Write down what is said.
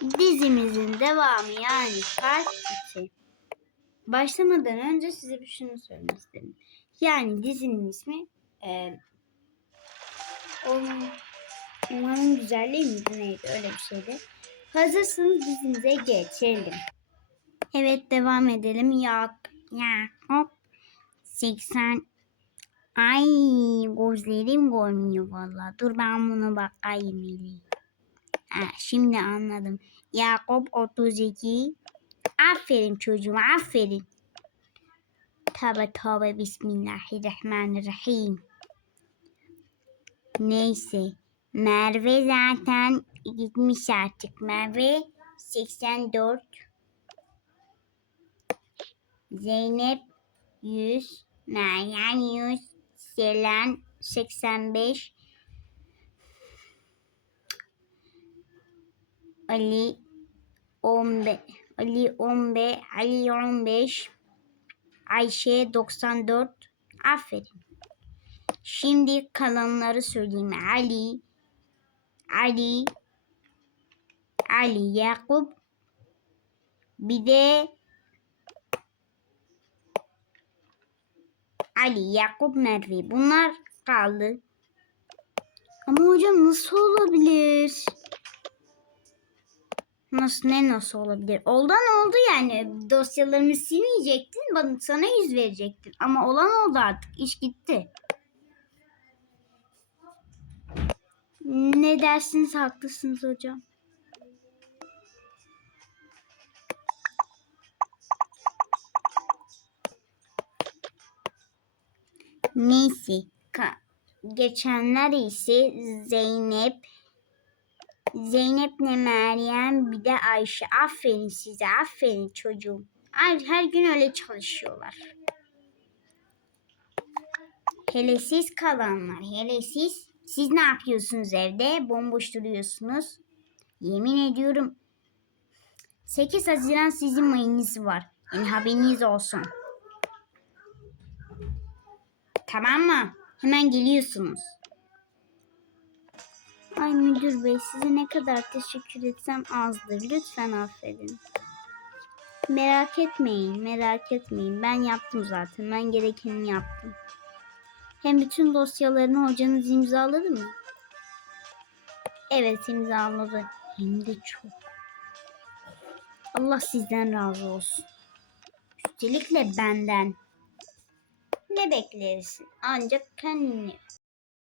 dizimizin devamı yani part 2. Başlamadan önce size bir şunu söylemek istedim. Yani dizinin ismi Ormanın Güzelliği miydi neydi, öyle bir şeydi. Hazırsanız dizimize geçelim. Evet, devam edelim. Yakup 80. Ay, gözlerim görmüyor valla. Dur ben bunu bakayım. Şimdi anladım. Yakup 32. Aferin çocuğum, aferin. Tövbe tövbe, bismillahirrahmanirrahim. Neyse. Merve zaten gitmiş artık. Merve 84. Zeynep 100. Meryem 100. Selen 85. Ali 15. Ali 15. Ali 15. Ayşe 94. Aferin. Şimdi kalanları söyleyeyim. Ali, Yakup, bir de Ali, Yakup, Merve. Bunlar kaldı. Ama hocam nasıl olabilir? Nasıl olabilir? Oldu yani. Dosyalarımı silmeyecektin. Bana sana 100 verecektin. Ama olan oldu artık. İş gitti. Ne dersiniz? Haklısınız hocam. Neyse. Geçenler ise Zeynep'le Meryem, bir de Ayşe. Aferin size, aferin çocuğum. Her gün öyle çalışıyorlar. Hele siz kalanlar, siz ne yapıyorsunuz evde? Bomboş duruyorsunuz. Yemin ediyorum 8 Haziran sizin mayınız var. Yani haberiniz olsun. Tamam mı? Hemen geliyorsunuz. Ay müdür bey, size ne kadar teşekkür etsem azdır. Lütfen affedin. Merak etmeyin. Ben yaptım zaten. Ben gerekeni yaptım. Hem bütün dosyalarını hocanız imzaladı mı? Evet, imzaladı. Hem de çok. Allah sizden razı olsun. Üstelik benden. Ne beklersin? Ancak kendini.